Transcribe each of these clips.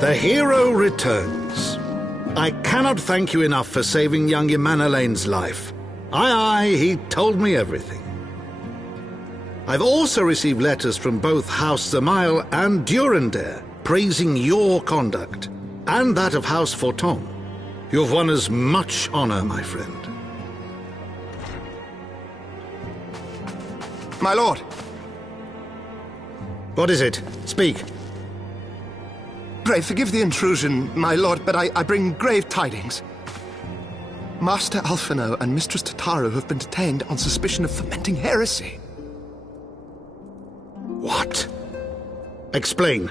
The hero returns. I cannot thank you enough for saving young Imanolane's life. Aye, he told me everything. I've also received letters from both House Zamail and Durandare praising your conduct, and that of House Forton. You've won us much honor, my friend. My lord! What is it? Speak. Pray forgive the intrusion, my lord, but I bring grave tidings. Master Alphino and Mistress Tataru have been detained on suspicion of fomenting heresy. What? Explain.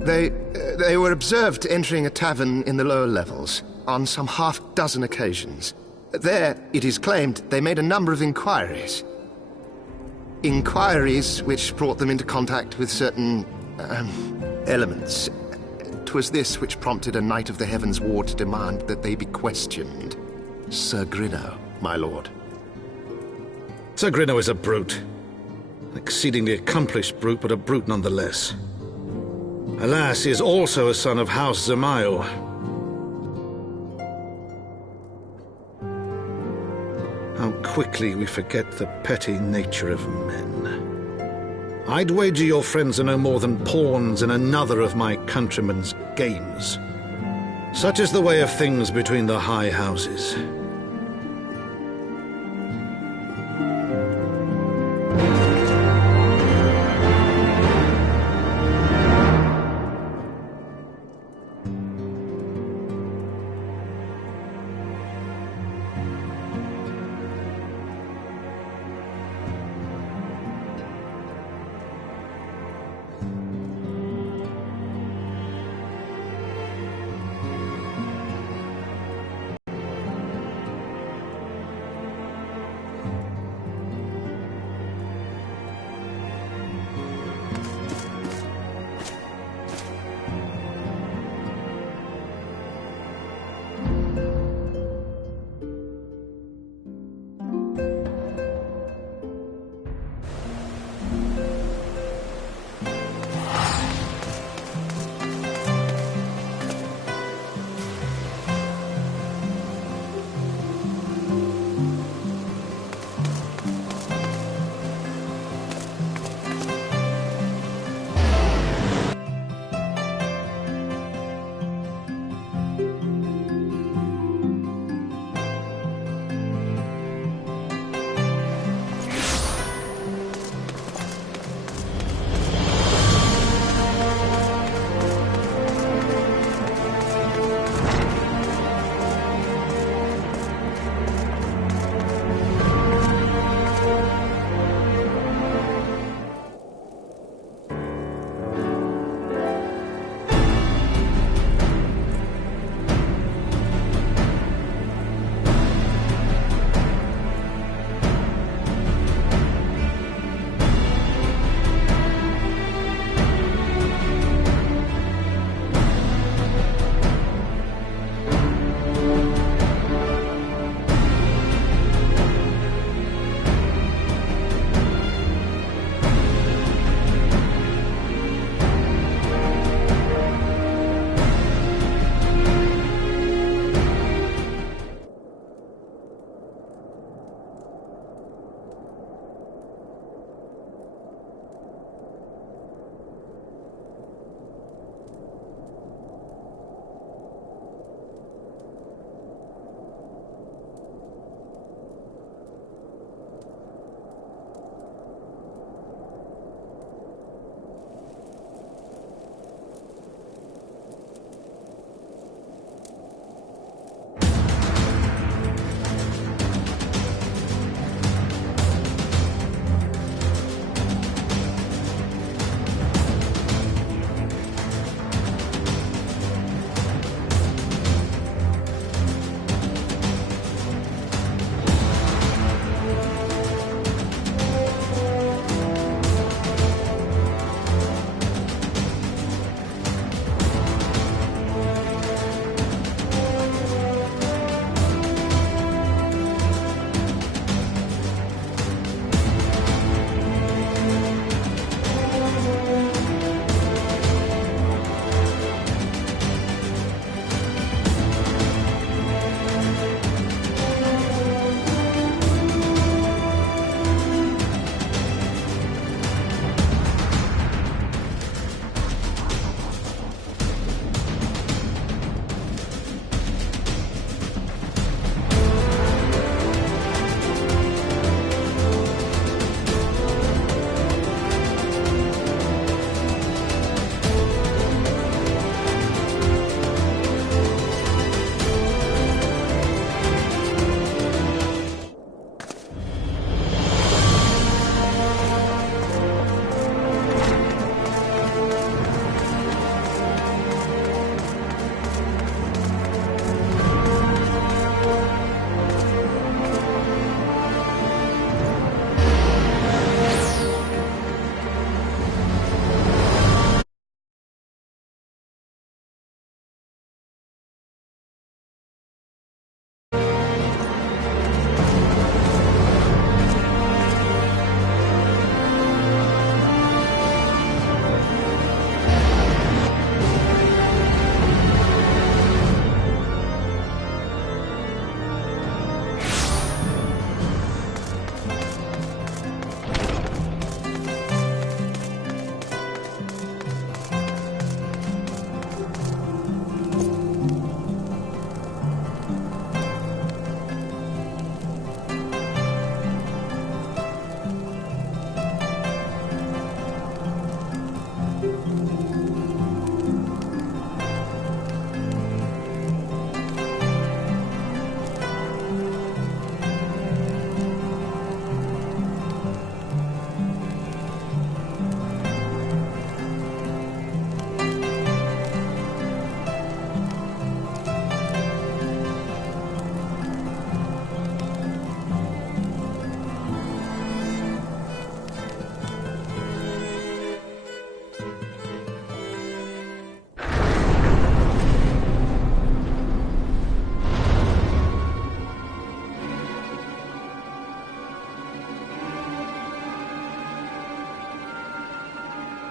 They were observed entering a tavern in the lower levels on some half-dozen occasions. There, it is claimed, they made a number of inquiries. Inquiries which brought them into contact with certain, elements. 'Twas this which prompted a Knight of the Heavensward to demand that they be questioned. Sir Grinno, my lord. Sir Grinno is a brute. An exceedingly accomplished brute, but a brute nonetheless. Alas, he is also a son of House Zamail. How quickly we forget the petty nature of men. I'd wager your friends are no more than pawns in another of my countrymen's games. Such is the way of things between the high houses.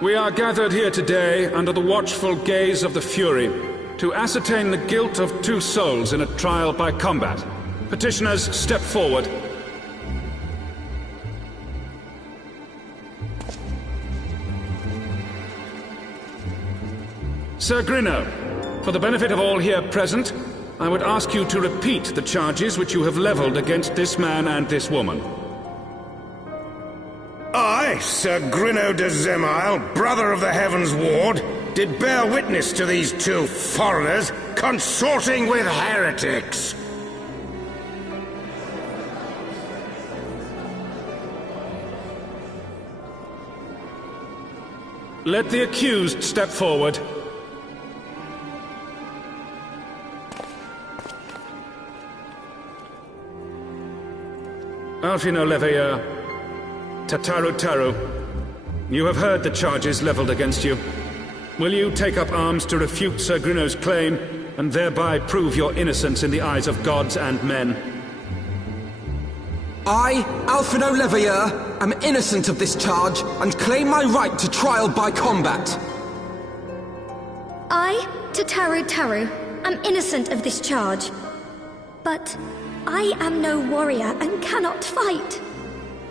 We are gathered here today under the watchful gaze of the Fury to ascertain the guilt of 2 souls in a trial by combat. Petitioners, step forward. Sir Grinno, for the benefit of all here present, I would ask you to repeat the charges which you have leveled against this man and this woman. I, Sir Grinno de Zemile, brother of the Heavensward, did bear witness to these 2 foreigners consorting with heretics. Let the accused step forward. Alfino Leveilleur, Tataru, you have heard the charges leveled against you. Will you take up arms to refute Sir Grinno's claim, and thereby prove your innocence in the eyes of gods and men? I, Alfino Leveilleur, am innocent of this charge, and claim my right to trial by combat. I, Tataru, am innocent of this charge. But I am no warrior and cannot fight.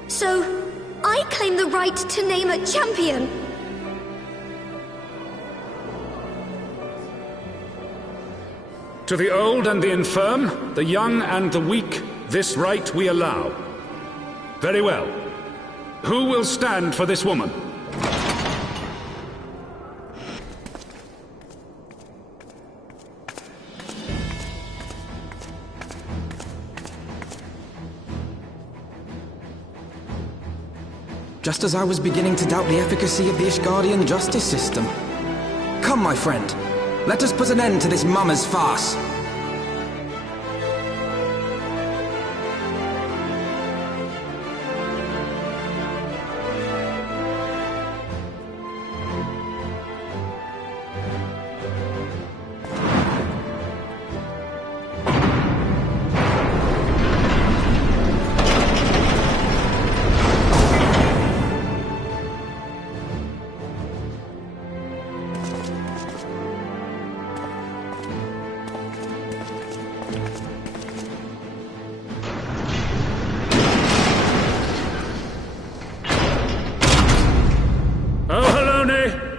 So, I claim the right to name a champion. To the old and the infirm, the young and the weak, this right we allow. Very well. Who will stand for this woman? Just as I was beginning to doubt the efficacy of the Ishgardian justice system. Come, my friend. Let us put an end to this mummer's farce.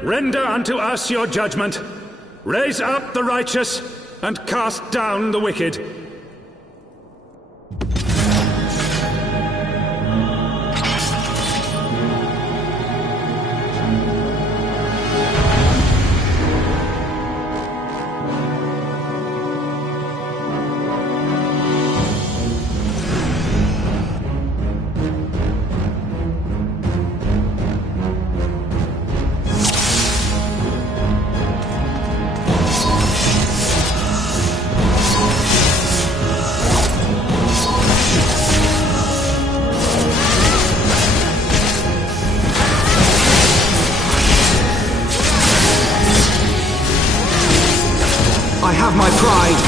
Render unto us your judgment. Raise up the righteous, and cast down the wicked. I have my pride.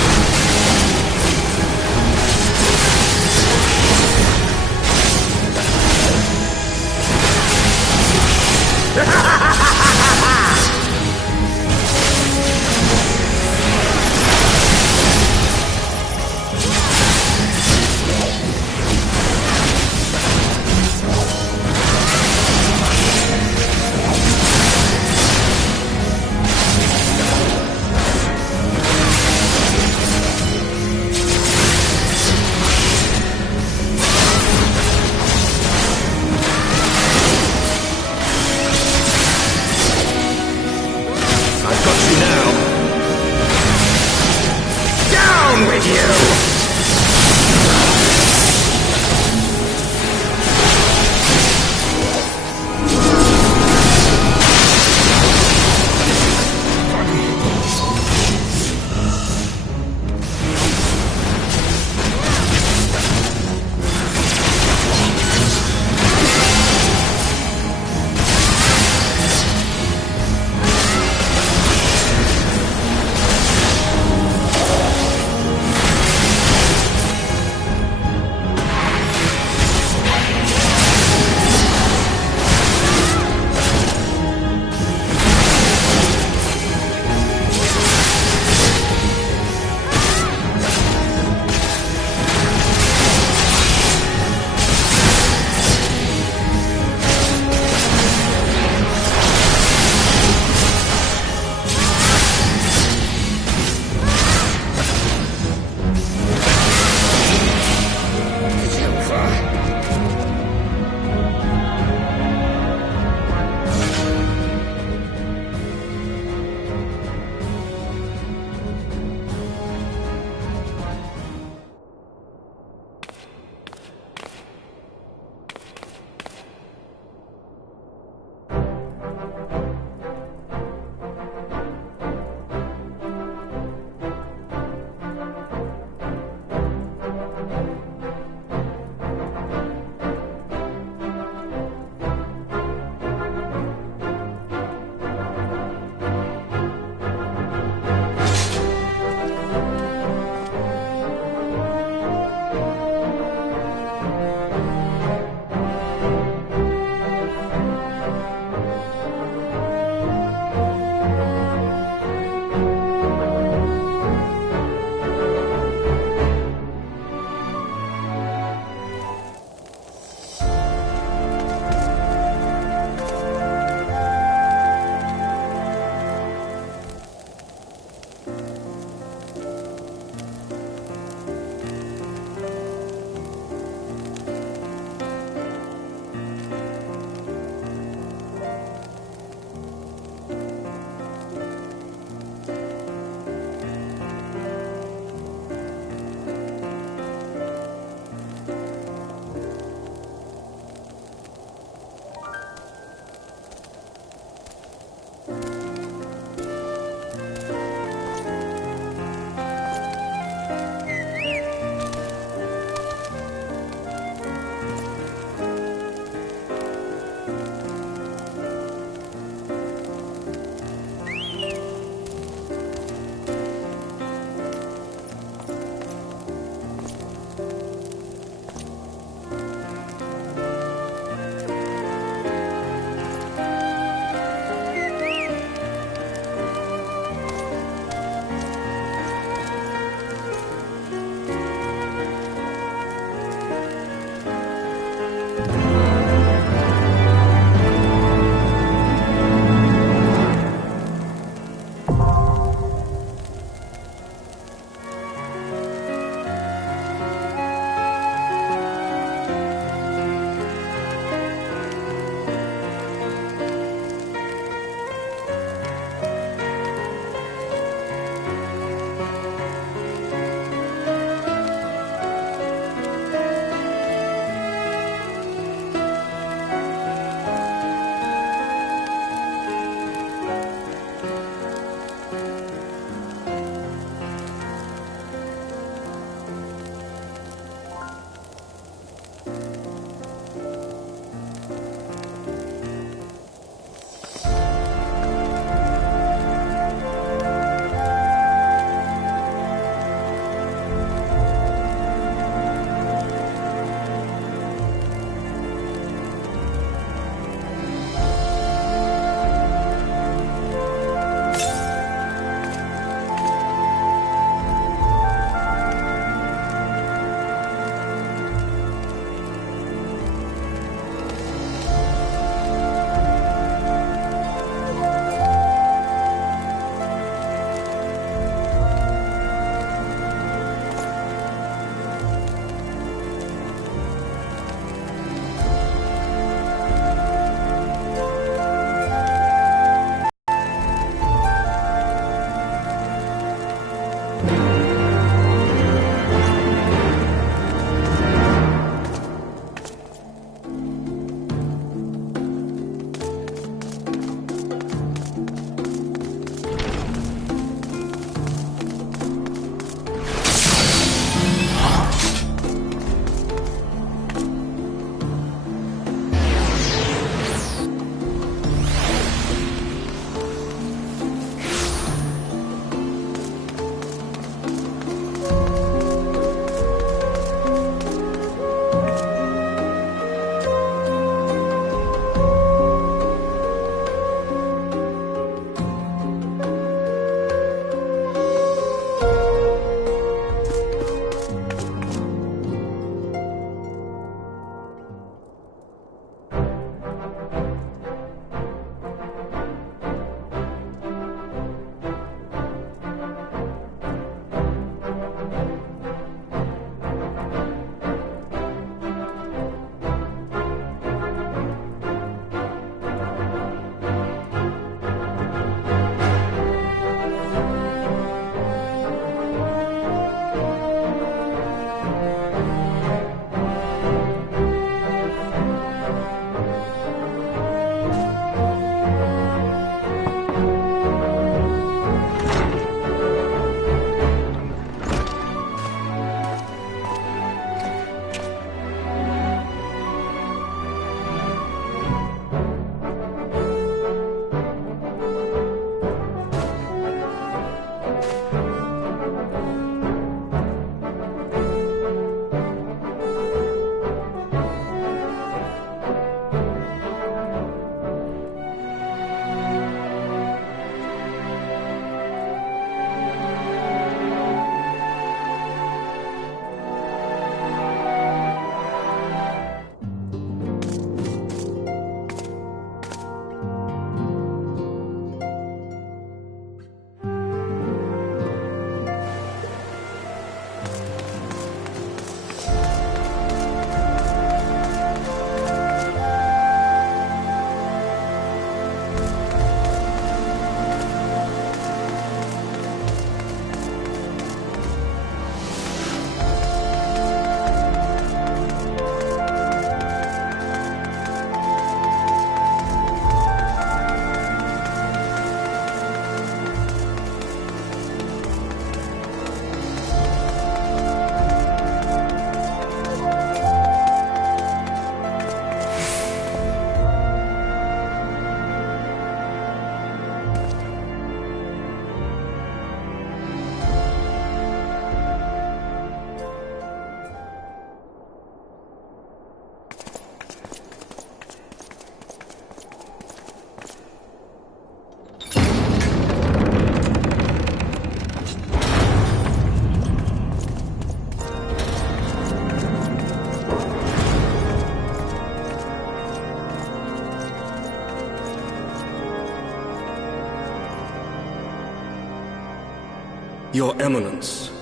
Your Eminence,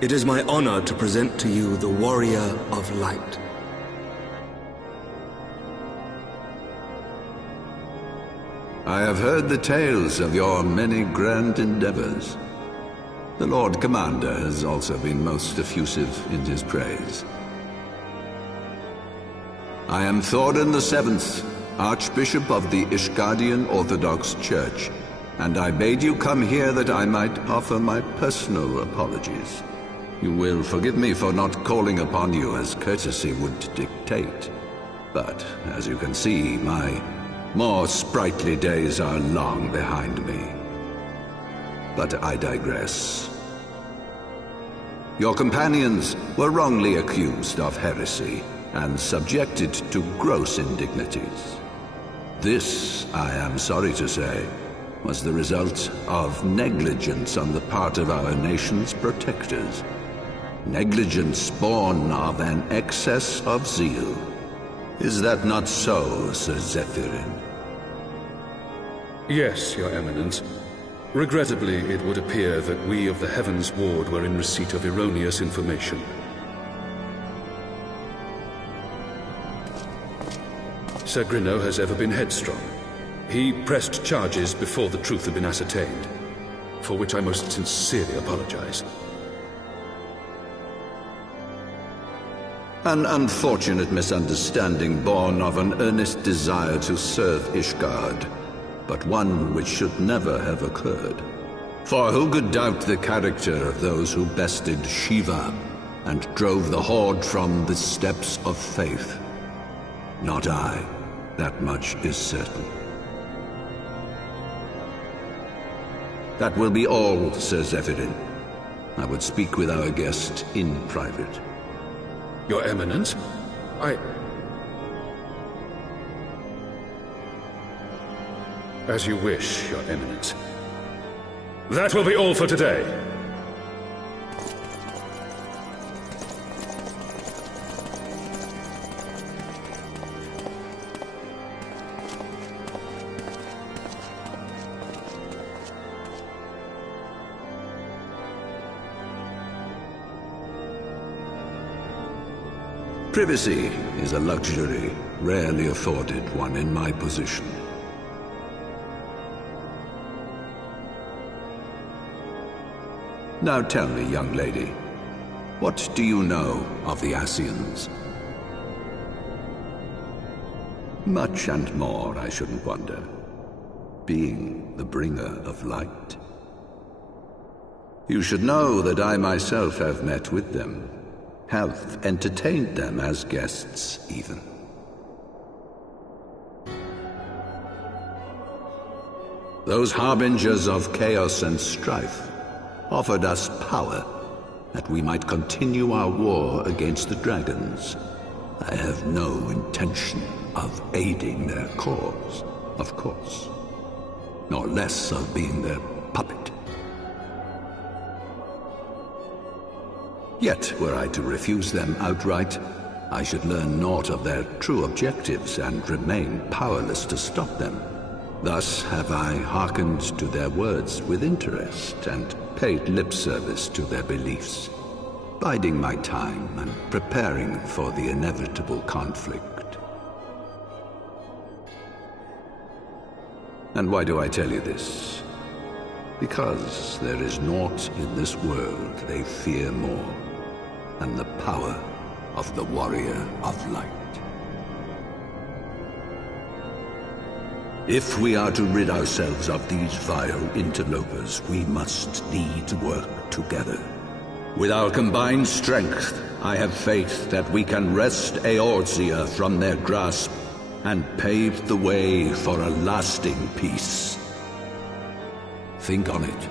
it is my honor to present to you the Warrior of Light. I have heard the tales of your many grand endeavors. The Lord Commander has also been most effusive in his praise. I am Thorin VII, Archbishop of the Ishgardian Orthodox Church, and I bade you come here that I might offer my personal apologies. You will forgive me for not calling upon you as courtesy would dictate, but as you can see, my more sprightly days are long behind me. But I digress. Your companions were wrongly accused of heresy and subjected to gross indignities. This, I am sorry to say, was the result of negligence on the part of our nation's protectors. Negligence born of an excess of zeal. Is that not so, Sir Zephyrin? Yes, Your Eminence. Regrettably, it would appear that we of the Heavensward were in receipt of erroneous information. Sir Grinno has ever been headstrong. He pressed charges before the truth had been ascertained, for which I most sincerely apologize. An unfortunate misunderstanding born of an earnest desire to serve Ishgard, but one which should never have occurred. For who could doubt the character of those who bested Shiva and drove the Horde from the steps of faith? Not I. That much is certain. That will be all, Sir Zephyrin. I would speak with our guest in private. Your Eminence, As you wish, Your Eminence. That will be all for today. Privacy is a luxury rarely afforded one in my position. Now tell me, young lady, what do you know of the Ascians? Much and more, I shouldn't wonder, being the bringer of light. You should know that I myself have met with them, have entertained them as guests, even. Those harbingers of chaos and strife offered us power that we might continue our war against the dragons. I have no intention of aiding their cause, of course, nor less of being their puppet. Yet, were I to refuse them outright, I should learn naught of their true objectives and remain powerless to stop them. Thus have I hearkened to their words with interest and paid lip service to their beliefs, biding my time and preparing for the inevitable conflict. And why do I tell you this? Because there is naught in this world they fear more than the power of the Warrior of Light. If we are to rid ourselves of these vile interlopers, we must needs work together. With our combined strength, I have faith that we can wrest Eorzea from their grasp and pave the way for a lasting peace. Think on it.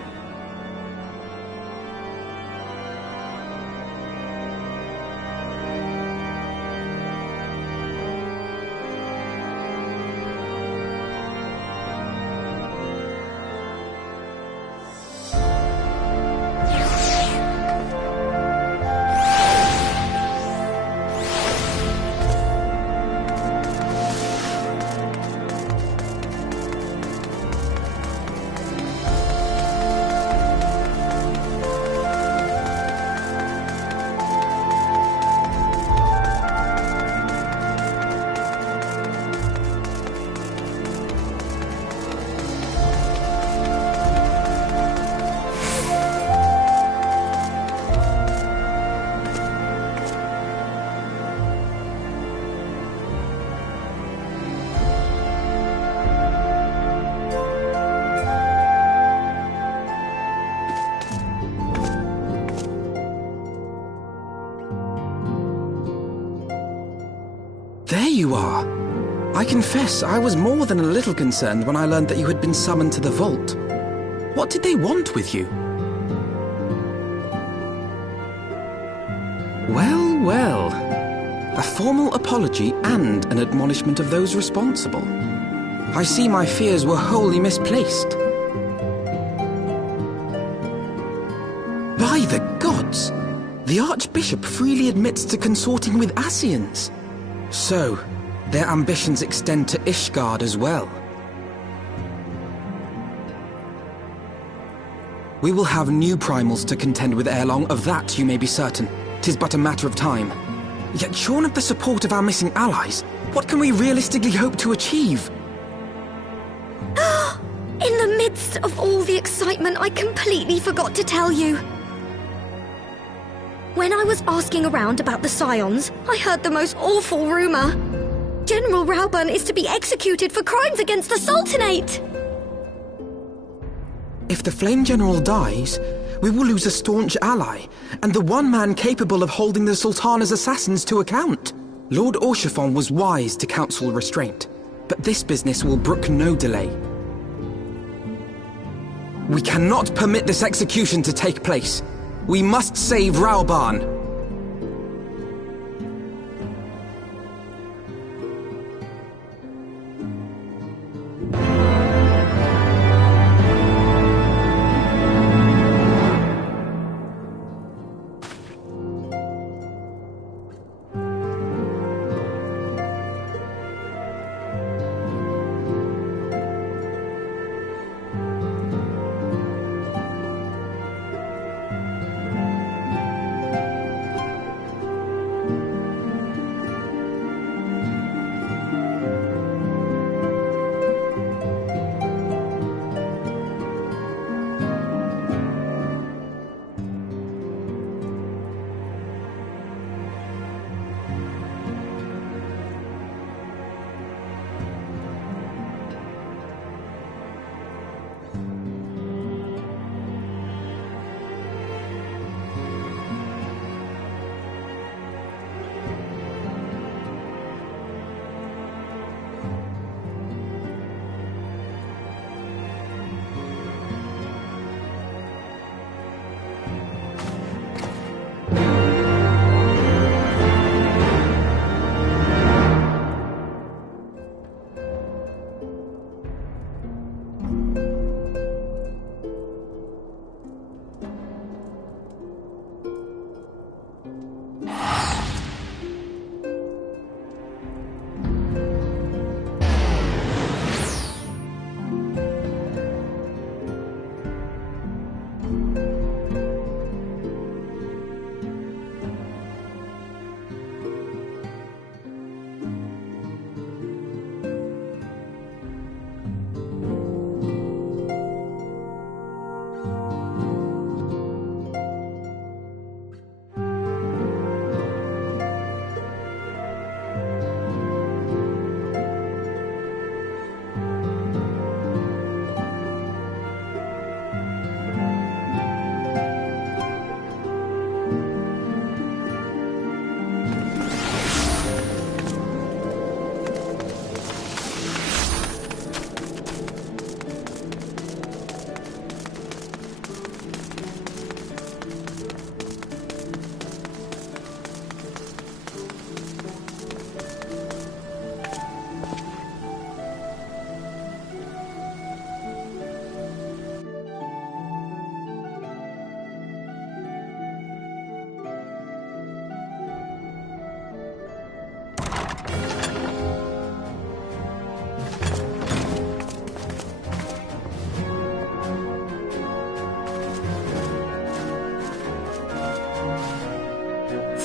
you are. I confess, I was more than a little concerned when I learned that you had been summoned to the vault. What did they want with you? Well, well. A formal apology and an admonishment of those responsible. I see my fears were wholly misplaced. By the gods! The Archbishop freely admits to consorting with Ascians. So, their ambitions extend to Ishgard as well. We will have new primals to contend with ere long, of that you may be certain. 'Tis but a matter of time. Yet shorn of the support of our missing allies, what can we realistically hope to achieve? In the midst of all the excitement, I completely forgot to tell you. When I was asking around about the Scions, I heard the most awful rumor. General Rauburn is to be executed for crimes against the Sultanate! If the Flame General dies, we will lose a staunch ally, and the one man capable of holding the Sultana's assassins to account. Lord Orchiphon was wise to counsel restraint, but this business will brook no delay. We cannot permit this execution to take place. We must save Rauburn.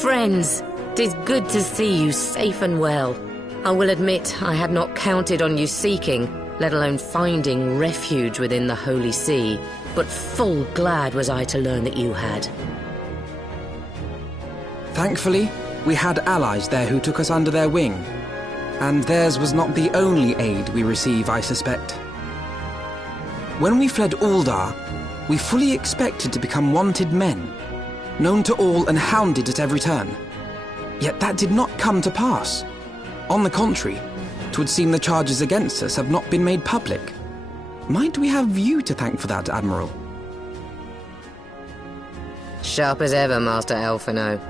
Friends, 'tis good to see you safe and well. I will admit I had not counted on you seeking, let alone finding refuge within the Holy See, but full glad was I to learn that you had. Thankfully, we had allies there who took us under their wing. And theirs was not the only aid we receive, I suspect. When we fled Uldar, we fully expected to become wanted men, known to all and hounded at every turn. Yet that did not come to pass. On the contrary, 'twould seem the charges against us have not been made public. Might we have you to thank for that, Admiral? Sharp as ever, Master Alphino.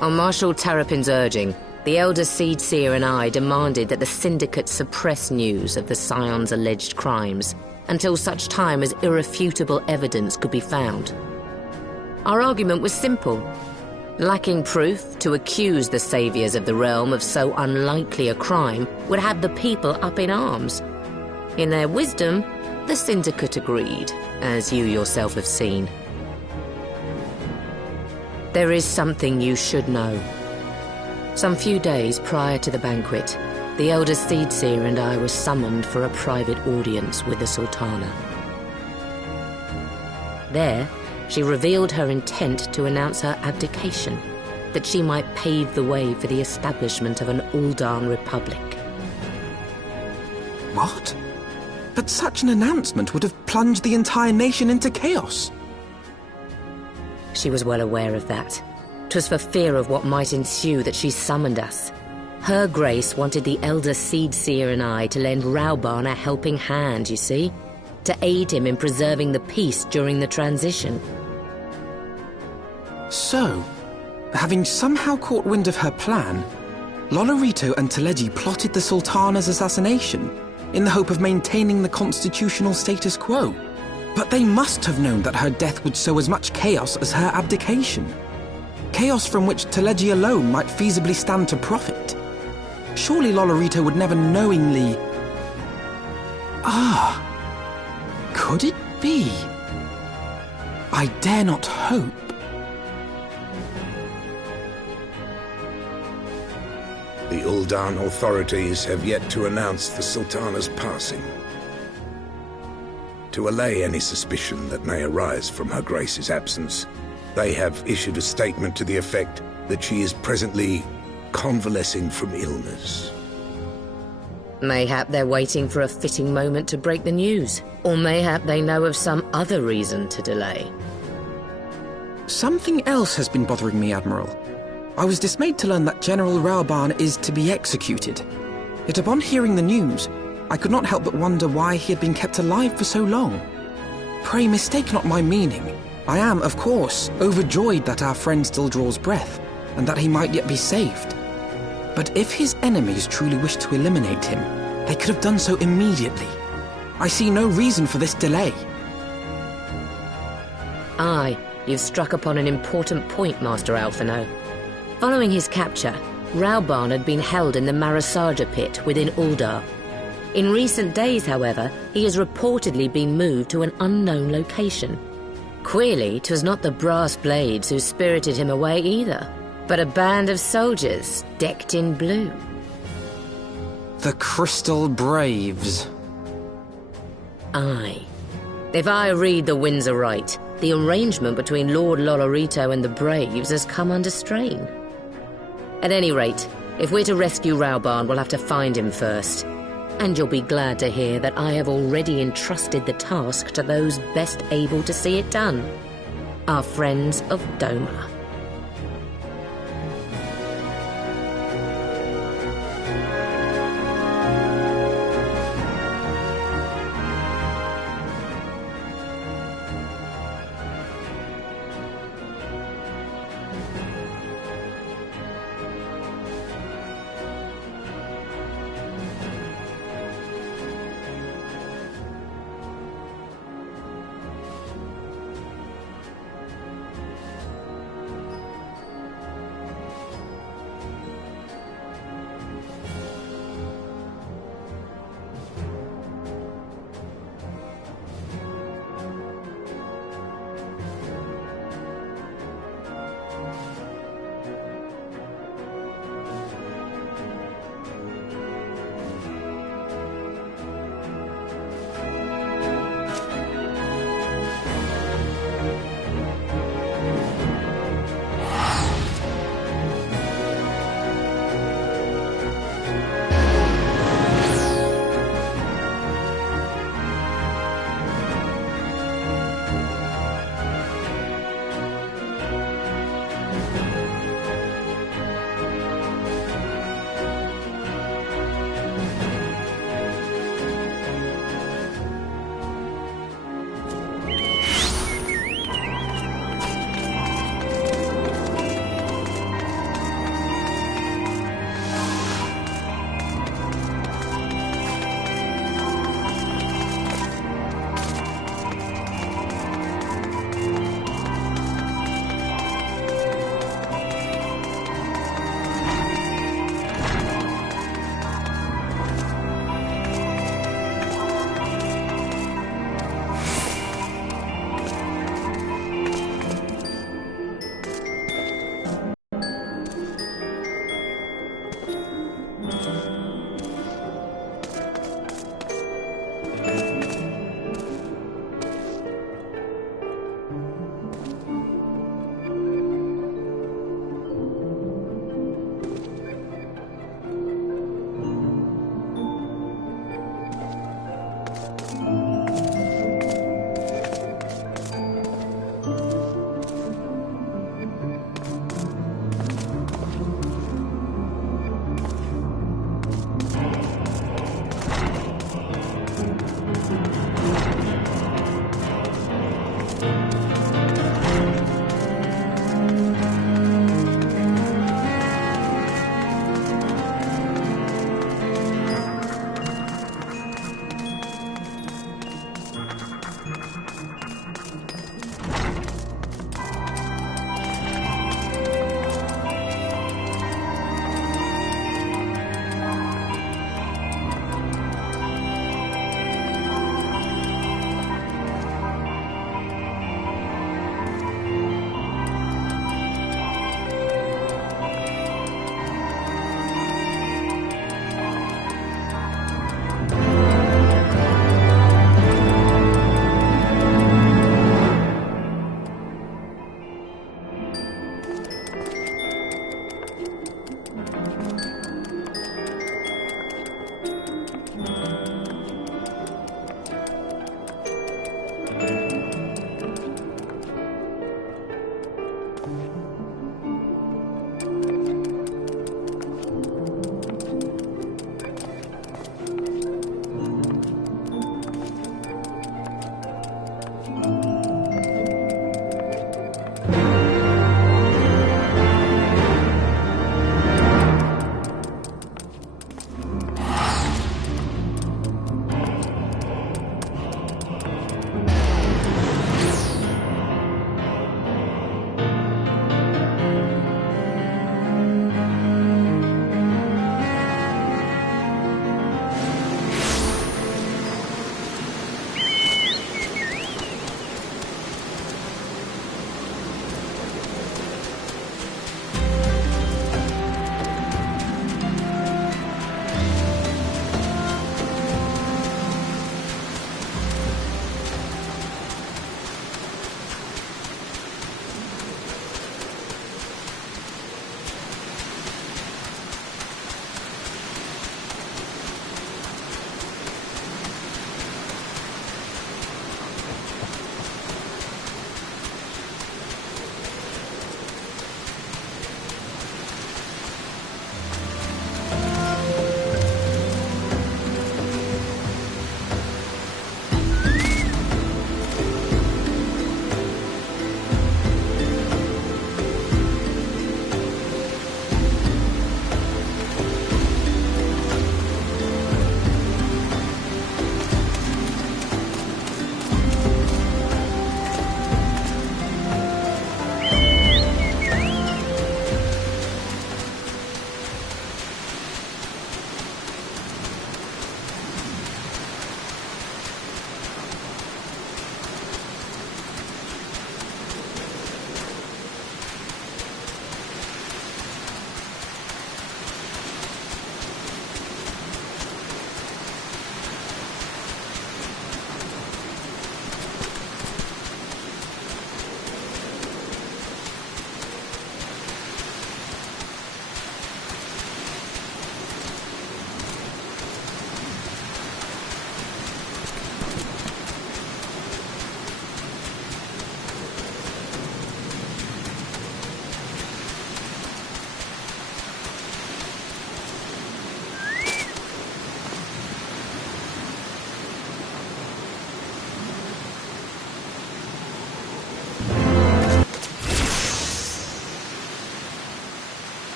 On Marshal Terrapin's urging, the Elder Seedseer and I demanded that the Syndicate suppress news of the Scion's alleged crimes until such time as irrefutable evidence could be found. Our argument was simple. Lacking proof, to accuse the saviors of the realm of so unlikely a crime would have the people up in arms. In their wisdom, the Syndicate agreed, as you yourself have seen. There is something you should know. Some few days prior to the banquet, the Elder Seedseer and I were summoned for a private audience with the Sultana. There, she revealed her intent to announce her abdication, that she might pave the way for the establishment of an Uldan Republic. What? But such an announcement would have plunged the entire nation into chaos. She was well aware of that. 'Twas for fear of what might ensue that she summoned us. Her Grace wanted the Elder Seedseer and I to lend Rauban a helping hand, you see, to aid him in preserving the peace during the transition. So, having somehow caught wind of her plan, Lolorito and Teleji plotted the Sultana's assassination in the hope of maintaining the constitutional status quo. But they must have known that her death would sow as much chaos as her abdication. Chaos from which Teleji alone might feasibly stand to profit. Surely Lolorito would never knowingly... Could it be? I dare not hope. The Uldan authorities have yet to announce the Sultana's passing. To allay any suspicion that may arise from Her Grace's absence, they have issued a statement to the effect that she is presently convalescing from illness. Mayhap they're waiting for a fitting moment to break the news, or mayhap they know of some other reason to delay. Something else has been bothering me, Admiral. I was dismayed to learn that General Rauban is to be executed. Yet upon hearing the news, I could not help but wonder why he had been kept alive for so long. Pray mistake not my meaning. I am, of course, overjoyed that our friend still draws breath, and that he might yet be saved. But if his enemies truly wished to eliminate him, they could have done so immediately. I see no reason for this delay. Aye, you've struck upon an important point, Master Alphino. Following his capture, Rauban had been held in the Marasaja pit within Uldar. In recent days, however, he has reportedly been moved to an unknown location. Queerly, 'twas not the Brass Blades who spirited him away either, but a band of soldiers decked in blue. The Crystal Braves. Aye. If I read the winds aright, the arrangement between Lord Lolorito and the Braves has come under strain. At any rate, if we're to rescue Rauban, we'll have to find him first. And you'll be glad to hear that I have already entrusted the task to those best able to see it done. Our friends of Doma.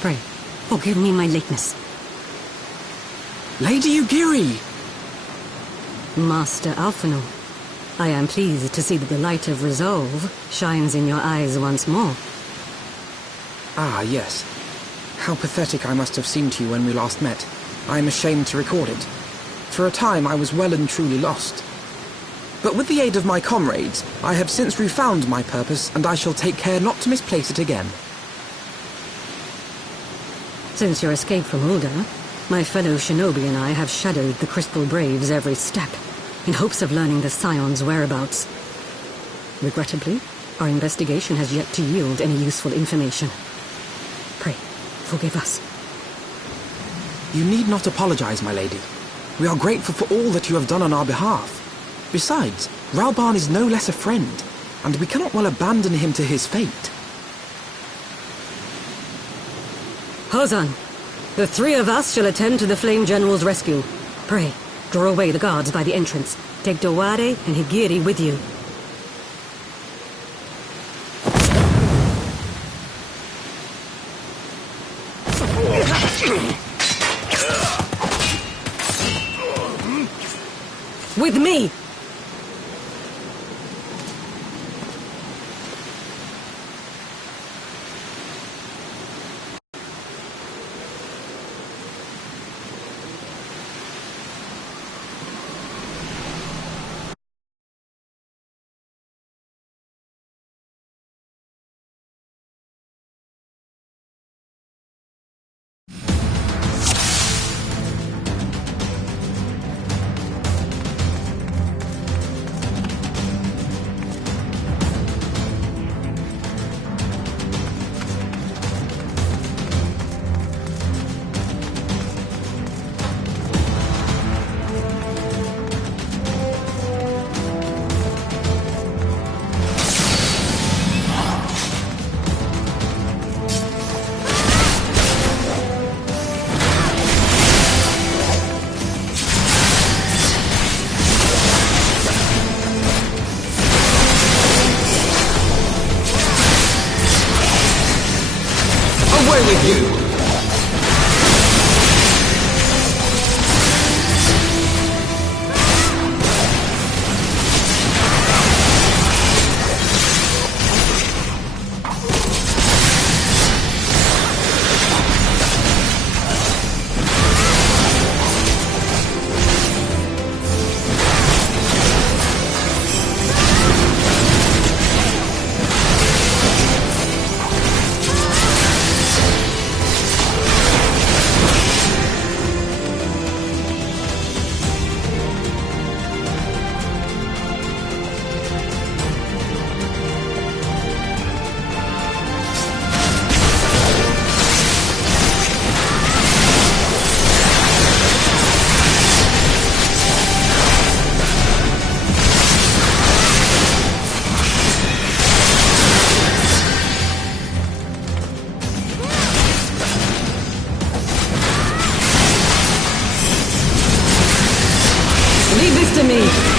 Pray, forgive me my lateness. Lady Ugiri! Master Alphinaud, I am pleased to see that the light of resolve shines in your eyes once more. Ah, yes. How pathetic I must have seemed to you when we last met. I am ashamed to record it. For a time I was well and truly lost. But with the aid of my comrades, I have since refound my purpose, and I shall take care not to misplace it again. Since your escape from Ulda, my fellow shinobi and I have shadowed the Crystal Braves every step, in hopes of learning the Scion's whereabouts. Regrettably, our investigation has yet to yield any useful information. Pray, forgive us. You need not apologize, my lady. We are grateful for all that you have done on our behalf. Besides, Rauban is no less a friend, and we cannot well abandon him to his fate. Hozan, the three of us shall attend to the Flame General's rescue. Pray, draw away the guards by the entrance. Take Dowade and Higiri with you. With me! With you! Leave this to me!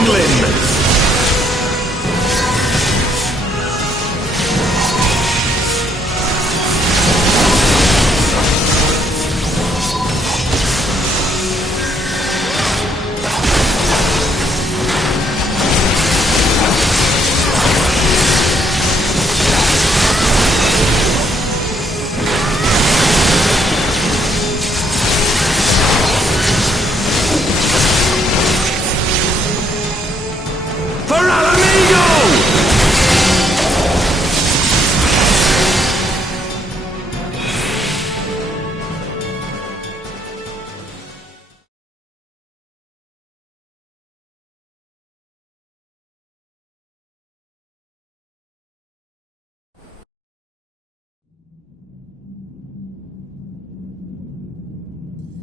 broken limb!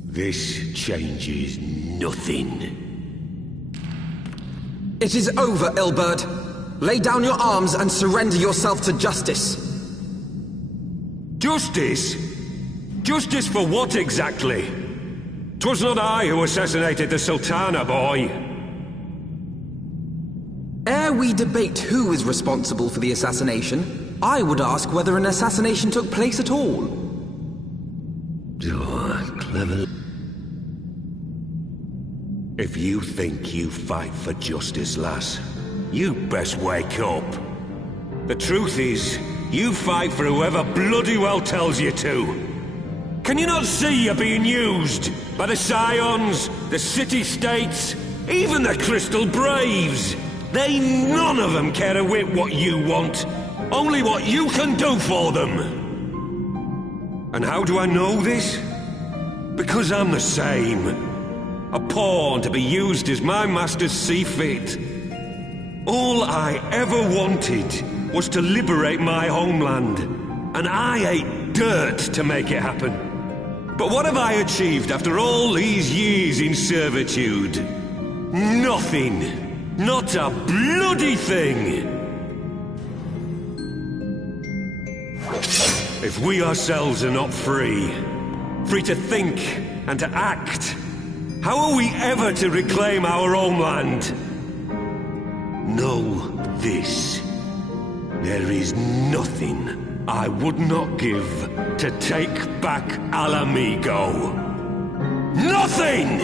This changes nothing. It is over, Ilberd. Lay down your arms and surrender yourself to justice. Justice? Justice for what exactly? 'Twas not I who assassinated the Sultana, boy. Ere we debate who is responsible for the assassination, I would ask whether an assassination took place at all. Oh, clever. If you think you fight for justice, lass, you best wake up. The truth is, you fight for whoever bloody well tells you to. Can you not see you're being used? By the Scions, the City-States, even the Crystal Braves? They none of them care a whit what you want, only what you can do for them. And how do I know this? Because I'm the same. A pawn to be used as my masters see fit. All I ever wanted was to liberate my homeland, and I ate dirt to make it happen. But what have I achieved after all these years in servitude? Nothing. Not a bloody thing! If we ourselves are not free to think and to act, how are we ever to reclaim our homeland? Know this. There is nothing I would not give to take back Alamigo. Nothing!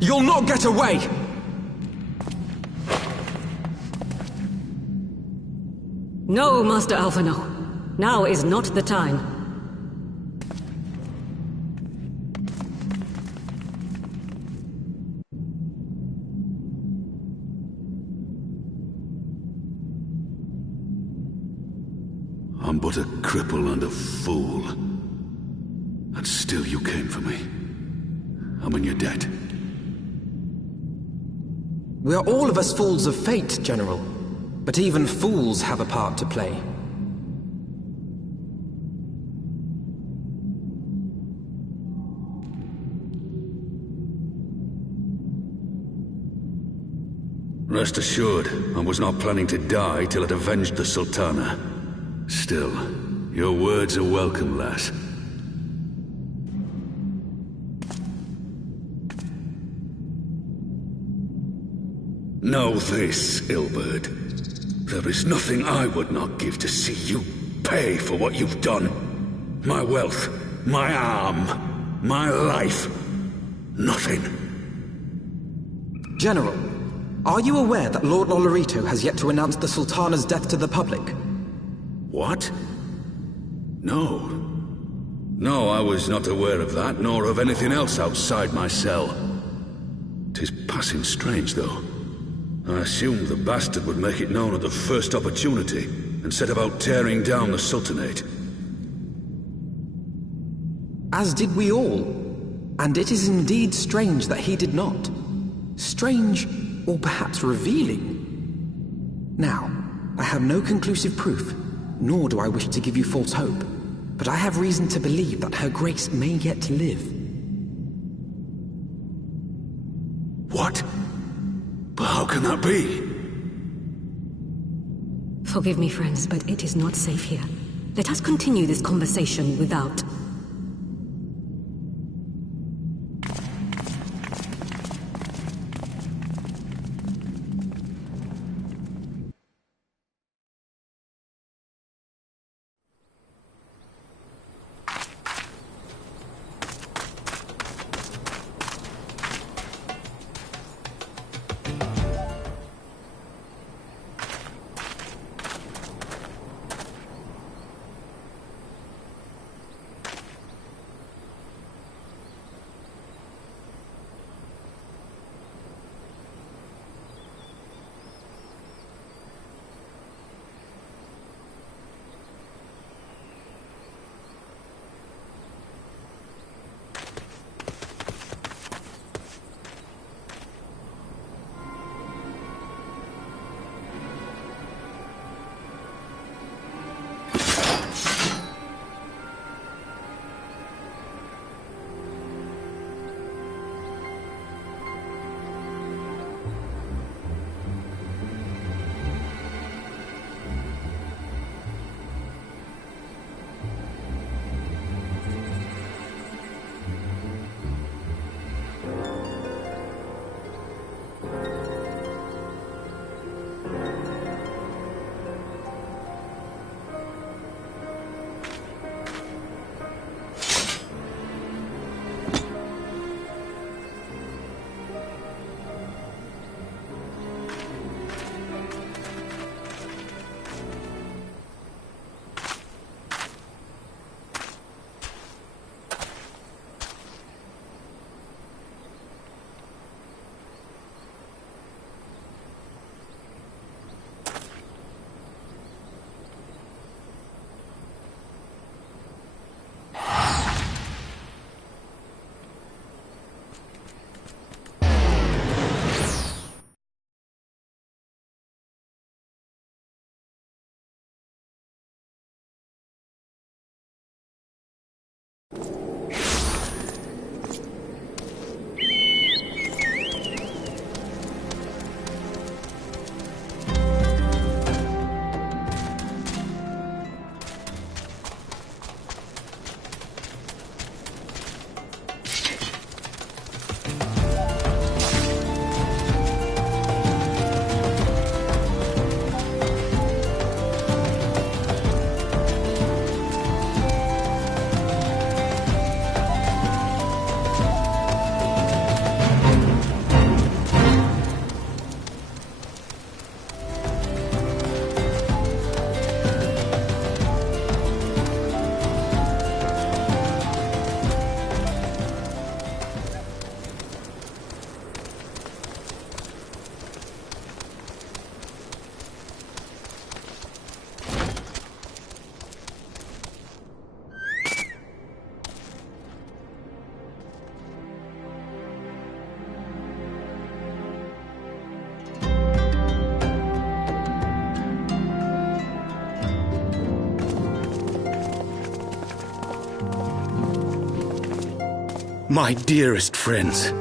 You'll not get away! No, Master Alphino. Now is not the time. I'm but a cripple and a fool. And still you came for me. I'm in your debt. We are all of us fools of fate, General. But even fools have a part to play. Rest assured, I was not planning to die till I'd avenged the Sultana. Still, your words are welcome, lass. Know this, Ilberd. There is nothing I would not give to see you pay for what you've done. My wealth, my arm, my life. Nothing. General, are you aware that Lord Lolorito has yet to announce the Sultana's death to the public? What? No. No, I was not aware of that, nor of anything else outside my cell. 'Tis passing strange, though. I assumed the bastard would make it known at the first opportunity, and set about tearing down the Sultanate. As did we all. And it is indeed strange that he did not. Strange, or perhaps revealing. Now, I have no conclusive proof, nor do I wish to give you false hope, but I have reason to believe that Her Grace may yet live. What? But how can that be? Forgive me, friends, but it is not safe here. Let us continue this conversation without. My dearest friends,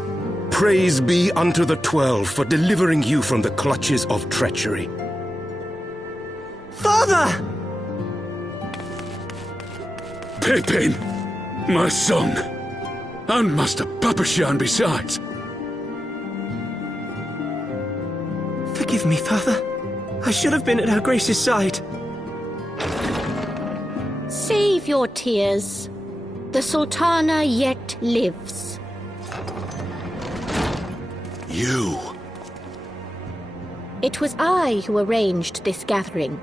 praise be unto the 12 for delivering you from the clutches of treachery. Father! Pippin, my son, and Master Papashan besides. Forgive me, Father. I should have been at Her Grace's side. Save your tears. The Sultana yet lives. You. It was I who arranged this gathering.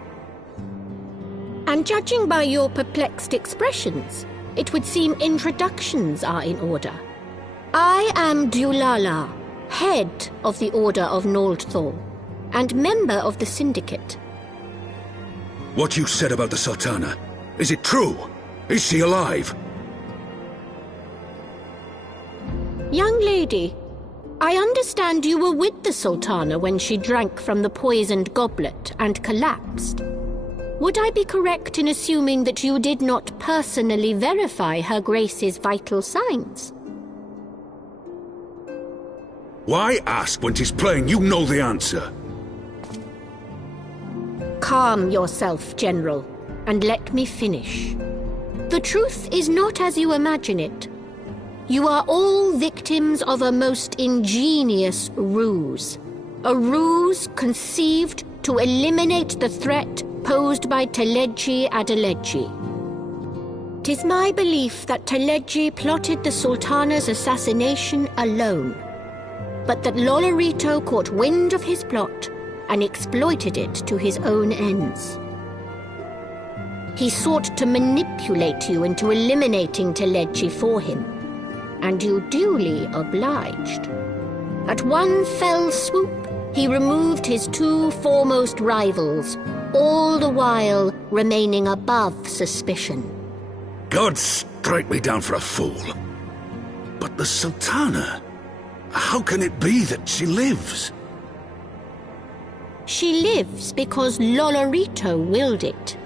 And judging by your perplexed expressions, it would seem introductions are in order. I am Dulala, head of the Order of Noldthal, and member of the Syndicate. What you said about the Sultana, is it true? Is she alive? Young lady, I understand you were with the Sultana when she drank from the poisoned goblet and collapsed. Would I be correct in assuming that you did not personally verify Her Grace's vital signs? Why ask when 'tis plain you know the answer? Calm yourself, General, and let me finish. The truth is not as you imagine it. You are all victims of a most ingenious ruse. A ruse conceived to eliminate the threat posed by Teleji Adeleji. 'Tis my belief that Teleji plotted the Sultana's assassination alone, but that Lolorito caught wind of his plot and exploited it to his own ends. He sought to manipulate you into eliminating Teleji for him, and you duly obliged. At one fell swoop, he removed his two foremost rivals, all the while remaining above suspicion. God strike me down for a fool. But the Sultana, how can it be that she lives? She lives because Lolorito willed it.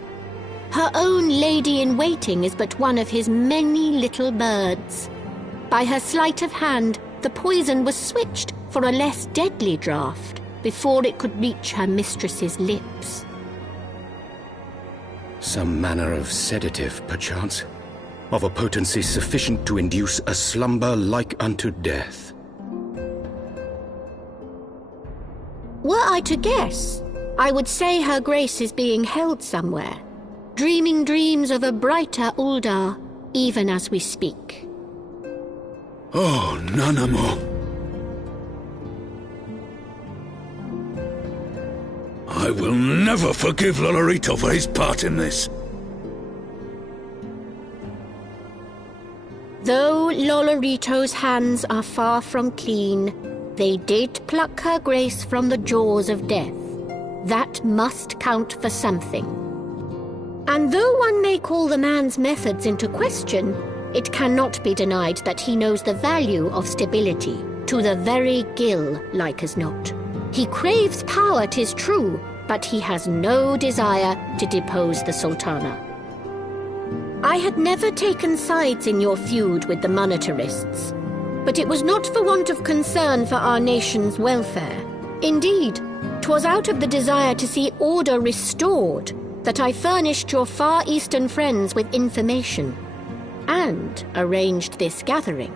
Her own lady-in-waiting is but one of his many little birds. By her sleight of hand, the poison was switched for a less deadly draught before it could reach her mistress's lips. Some manner of sedative, perchance, of a potency sufficient to induce a slumber like unto death. Were I to guess, I would say her grace is being held somewhere, dreaming dreams of a brighter Uldar, even as we speak. Oh, Nanamo. I will never forgive Lolorito for his part in this. Though Lolorito's hands are far from clean, they did pluck her grace from the jaws of death. That must count for something. And though one may call the man's methods into question, it cannot be denied that he knows the value of stability, to the very gill, like as not. He craves power, 'tis true, but he has no desire to depose the Sultana. I had never taken sides in your feud with the monetarists, but it was not for want of concern for our nation's welfare. Indeed, 'twas out of the desire to see order restored that I furnished your Far Eastern friends with information and arranged this gathering.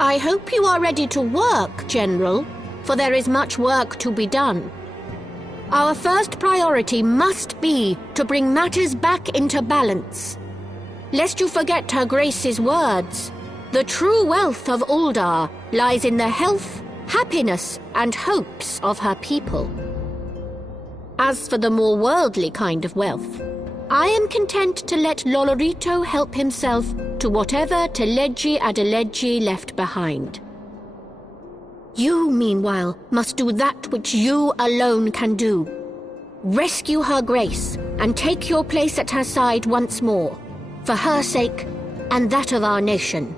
I hope you are ready to work, General, for there is much work to be done. Our first priority must be to bring matters back into balance. Lest you forget Her Grace's words, the true wealth of Uldar lies in the health, happiness, and hopes of her people. As for the more worldly kind of wealth, I am content to let Lolorito help himself to whatever Teleji Adeleji left behind. You, meanwhile, must do that which you alone can do. Rescue Her Grace and take your place at her side once more, for her sake and that of our nation.